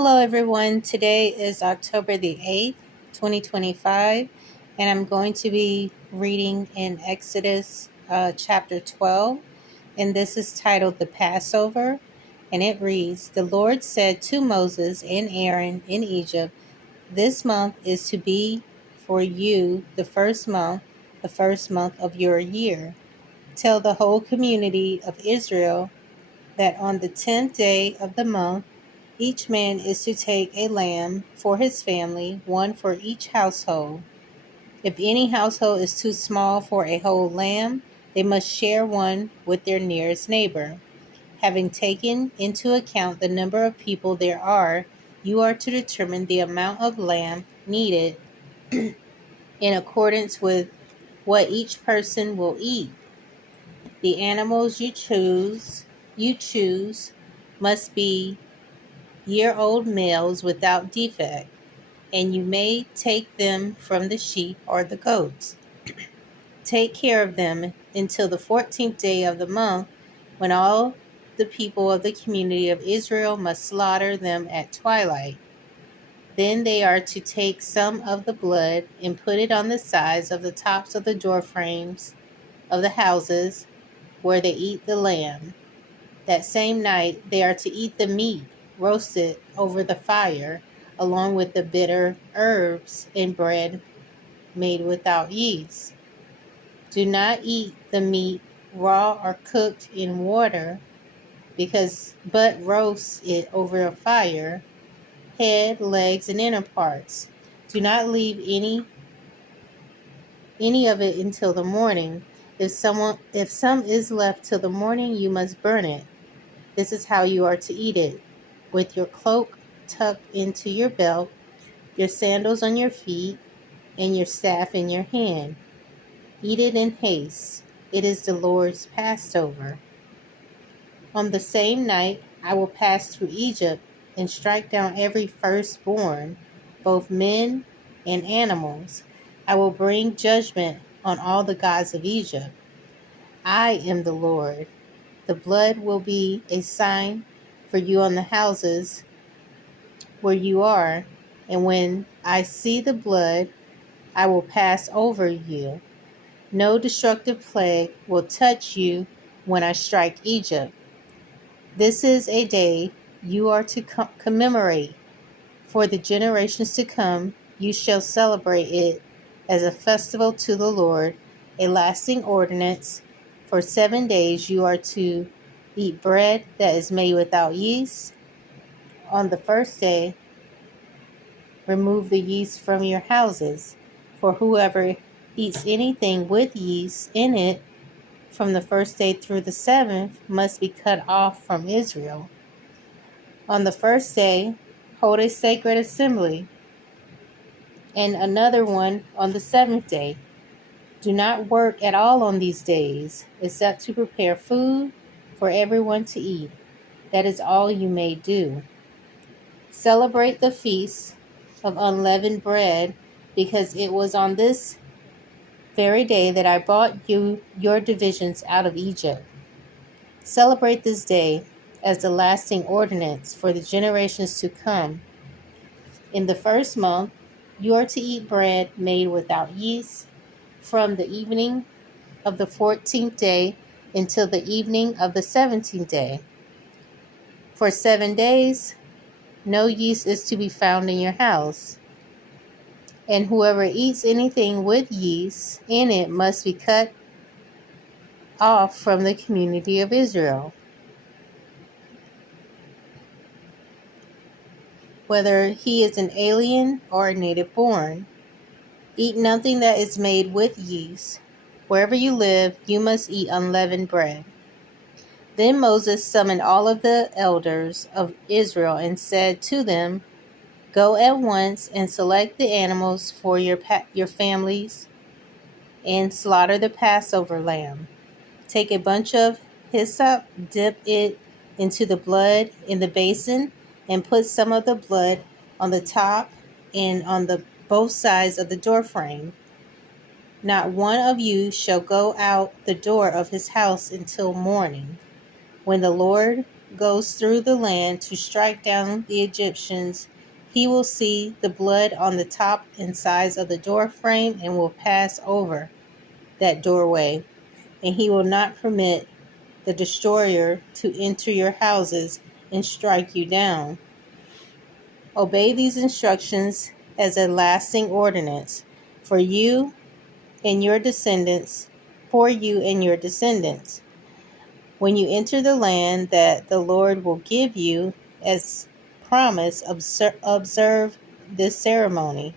Hello, everyone. Today is October the 8th, 2025, and I'm going to be reading in Exodus chapter 12, and this is titled The Passover, and it reads, "The Lord said to Moses and Aaron in Egypt, 'This month is to be for you the first month of your year. Tell the whole community of Israel that on the 10th day of the month, each man is to take a lamb for his family, one for each household. If any household is too small for a whole lamb, they must share one with their nearest neighbor. Having taken into account the number of people there are, you are to determine the amount of lamb needed in accordance with what each person will eat. The animals you choose must be year-old males without defect, and you may take them from the sheep or the goats. Take care of them until the 14th day of the month, when all the people of the community of Israel must slaughter them at twilight. Then they are to take some of the blood and put it on the sides of the tops of the door frames of the houses where they eat the lamb. That same night they are to eat the meat roasted over the fire, along with the bitter herbs and bread made without yeast. Do not eat the meat raw or cooked in water, but roast it over a fire, head, legs, and inner parts. Do not leave any of it until the morning. If some is left till the morning, you must burn it. This is how you are to eat it: with your cloak tucked into your belt, your sandals on your feet, and your staff in your hand. Eat it in haste. It is the Lord's Passover. On the same night I will pass through Egypt and strike down every firstborn, both men and animals. I will bring judgment on all the gods of Egypt. I am the Lord. The blood will be a sign for you on the houses where you are, and when I see the blood, I will pass over you. No destructive plague will touch you when I strike Egypt. This is a day you are to commemorate. For the generations to come, you shall celebrate it as a festival to the Lord, a lasting ordinance. For 7 days you are to eat bread that is made without yeast. On the first day, remove the yeast from your houses, for whoever eats anything with yeast in it from the first day through the 7th must be cut off from Israel. On the first day, hold a sacred assembly, and another one on the 7th day. Do not work at all on these days, except to prepare food for everyone to eat. That is all you may do. Celebrate the feast of unleavened bread, because it was on this very day that I brought you your divisions out of Egypt. Celebrate this day as the lasting ordinance for the generations to come. In the first month, you are to eat bread made without yeast from the evening of the 14th day until the evening of the 17th day. For 7 days, no yeast is to be found in your house. And whoever eats anything with yeast in it must be cut off from the community of Israel. Whether he is an alien or a native born, eat nothing that is made with yeast. Wherever you live, you must eat unleavened bread. Then Moses summoned all of the elders of Israel and said to them, "Go at once and select the animals for your families and slaughter the Passover lamb. Take a bunch of hyssop, dip it into the blood in the basin, and put some of the blood on the top and on both sides of the doorframe. Not one of you shall go out the door of his house until morning, when the Lord goes through the land to strike down the Egyptians, he will see the blood on the top and sides of the door frame and will pass over that doorway, and he will not permit the destroyer to enter your houses and strike you down. Obey these instructions as a lasting ordinance for you and your descendants, When you enter the land that the Lord will give you as promise, observe this ceremony.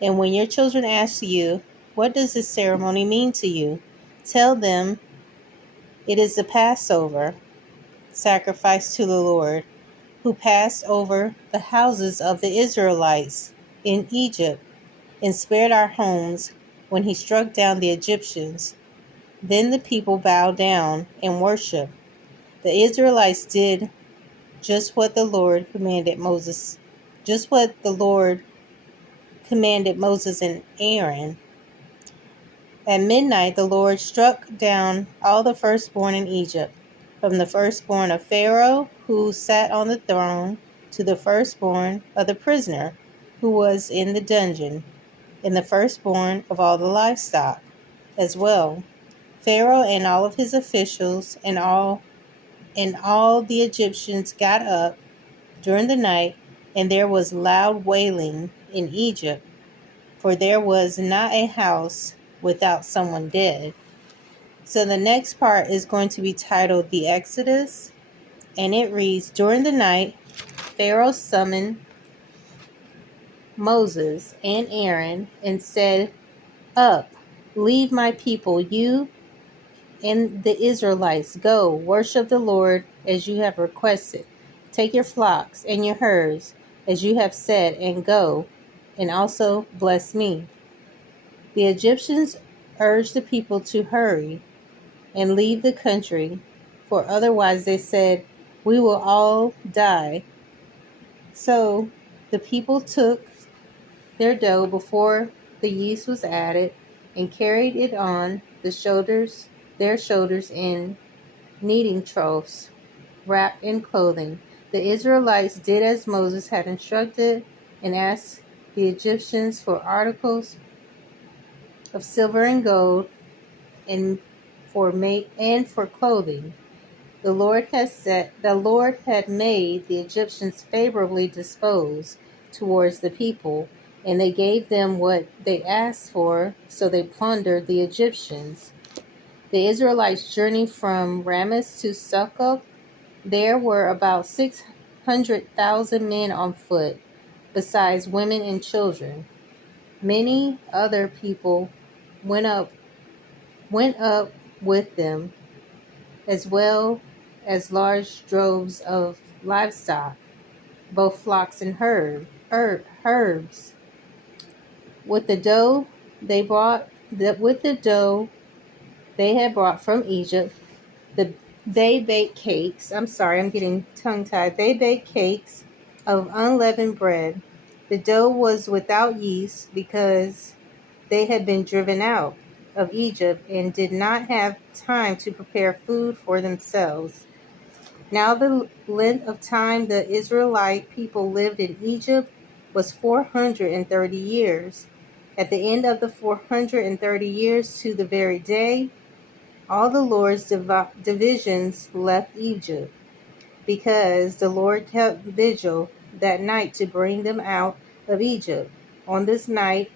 And when your children ask you, "What does this ceremony mean to you?" tell them it is the Passover sacrifice to the Lord, who passed over the houses of the Israelites in Egypt and spared our homes when he struck down the Egyptians. Then the people bowed down and worshiped. The Israelites did just what the Lord commanded Moses and Aaron. At midnight, the Lord struck down all the firstborn in Egypt, from the firstborn of Pharaoh, who sat on the throne, to the firstborn of the prisoner, who was in the dungeon, and the firstborn of all the livestock as well. Pharaoh and all of his officials and all the Egyptians got up during the night, and there was loud wailing in Egypt, for there was not a house without someone dead. So the next part is going to be titled The Exodus, and it reads, During the night, Pharaoh summoned Moses and Aaron and said, "Up, leave my people, you and the Israelites. Go, worship the Lord as you have requested. Take your flocks and your herds as you have said, and go, and also bless me." The Egyptians urged the people to hurry and leave the country, for otherwise, they said, "We will all die." So the people took their dough before the yeast was added and carried it on their shoulders in kneading troughs, wrapped in clothing. The Israelites did as Moses had instructed and asked the Egyptians for articles of silver and gold and for clothing. The Lord had made the Egyptians favorably disposed towards the people, and they gave them what they asked for, so they plundered the Egyptians. The Israelites journeyed from Ramses to Succoth. There were about 600,000 men on foot, besides women and children. Many other people went up with them, as well as large droves of livestock, both flocks and herds. With the dough they had brought from Egypt, they baked cakes. I'm sorry, I'm getting tongue-tied. They baked cakes of unleavened bread. The dough was without yeast because they had been driven out of Egypt and did not have time to prepare food for themselves. Now the length of time the Israelite people lived in Egypt was 430 years. At the end of the 430 years, to the very day, all the Lord's divisions left Egypt, because the Lord kept vigil that night to bring them out of Egypt. On this night,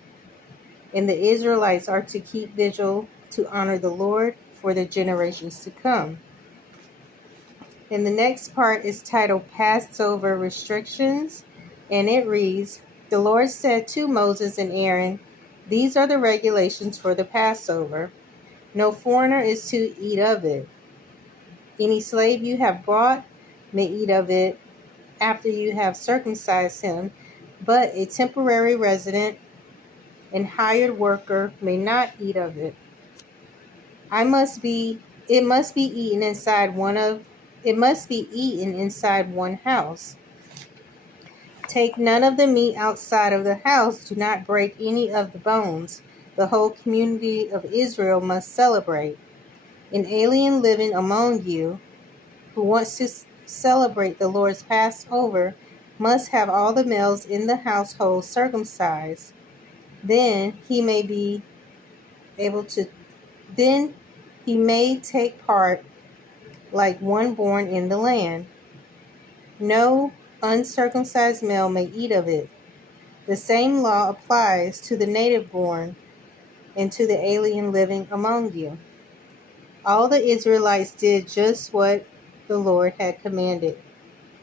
and the Israelites are to keep vigil to honor the Lord for the generations to come. And the next part is titled Passover Restrictions, and it reads, The Lord said to Moses and Aaron, "These are the regulations for the Passover. No foreigner is to eat of it. Any slave you have brought may eat of it after you have circumcised him, but a temporary resident and hired worker may not eat of it. It must be eaten inside one house. Take none of the meat outside of the house. Do not break any of the bones. The whole community of Israel must celebrate. An alien living among you who wants to celebrate the Lord's Passover must have all the males in the household circumcised. Then he may be able to then he may take part like one born in the land. No uncircumcised male may eat of it. The same law applies to the native born and to the alien living among you. All the Israelites did just what the Lord had commanded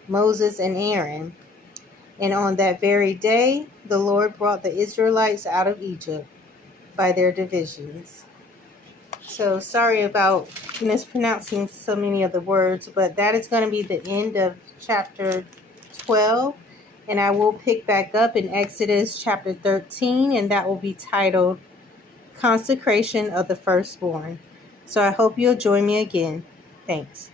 Moses and Aaron. And on that very day, the Lord brought the Israelites out of Egypt by their divisions. So sorry about mispronouncing so many of the words, but that is going to be the end of chapter 12. And I will pick back up in Exodus chapter 13, and that will be titled Consecration of the Firstborn. So I hope you'll join me again. Thanks.